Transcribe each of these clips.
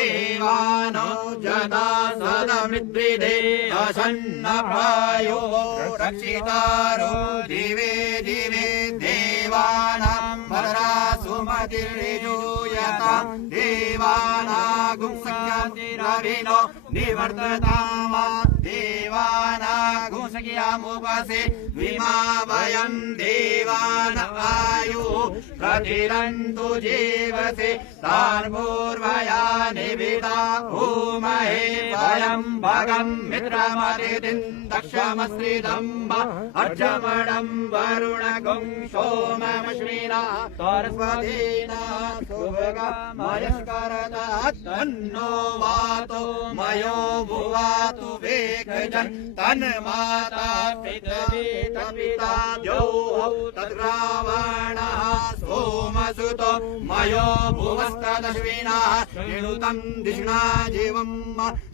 देवानो जता सदमृद्विदे असन्नप्रायो रक्षितारो दिवे दिवे देवानां भद्रासुमतिर्यजूयतां देवानागुं संज्ञातिरविनो निवर्ततामा देवानागुं संज्ञामुपसे विमा वयं देवान आयु प्रतिरन्तु जीवसे पूर्वया निविदा भूमहे वयं भगं मित्रमतिथिं दक्षमश्रिदम्ब अर्जमणं वरुणगुं सोममश्विना सरस्वतीना सुभगमयस्करता तन्नो वातो मयो भुवातु वेगजन् तन्माता पिता द्यौः तद्रावणः सोमसुतो मयो भुवस्तदश्विना निणुतं दिष्णा जीवं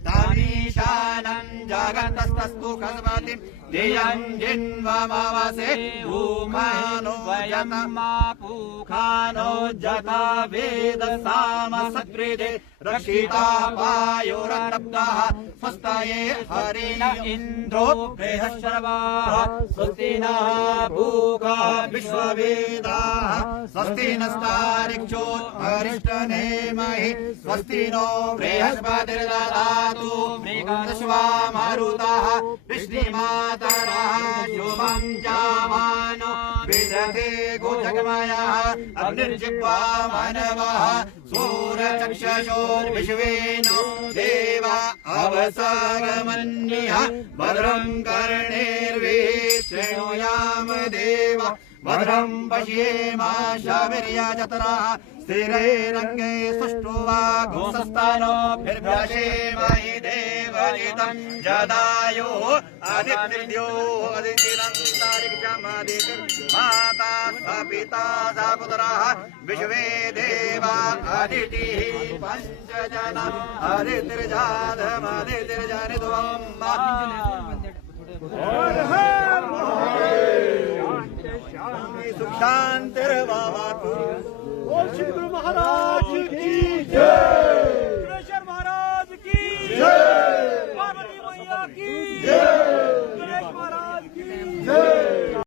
तामीशानं जगतस्तस्तु खस्वतिं धियं जिन्वमवसे भूमानो वयन्मा पूखानो जता वेदसामसकृते रक्षिता पायोरतप्तः स्वस्तये हरिण इन्द्रो बृहस्रवाः स्वस्ति नः पूगा विश्ववेदाः स्वस्ति नस्तारिक्षोत्परिष्टनेमहि स्वस्ति नो बृहस्पतिर्ददातु मेघदश्वा मारुतः वृष्टिमातरः शुभं जामानो विदधे गोजगमयः अग्निर्जिह्वा मानवः सूरचक्षुषोर्विश्वेनो देवा अवसागमन्यः भद्रं कर्णेर्विशृणुयाम देवा भद्रं पश्येमाशवीर्यजत्राः स्थिरैरङ्गे सुष्ठुवा घोषस्थानोभिर्भ्यसेमहि देवजितं जदायो आदित्यो माता सपिता सपुत्राः विश्वे देवा अदितिः पञ्चजना अदितिर्जातमदितिर्जनित्वम् सुख शांतिर्भवतु। बोल श्री गुरु महाराज।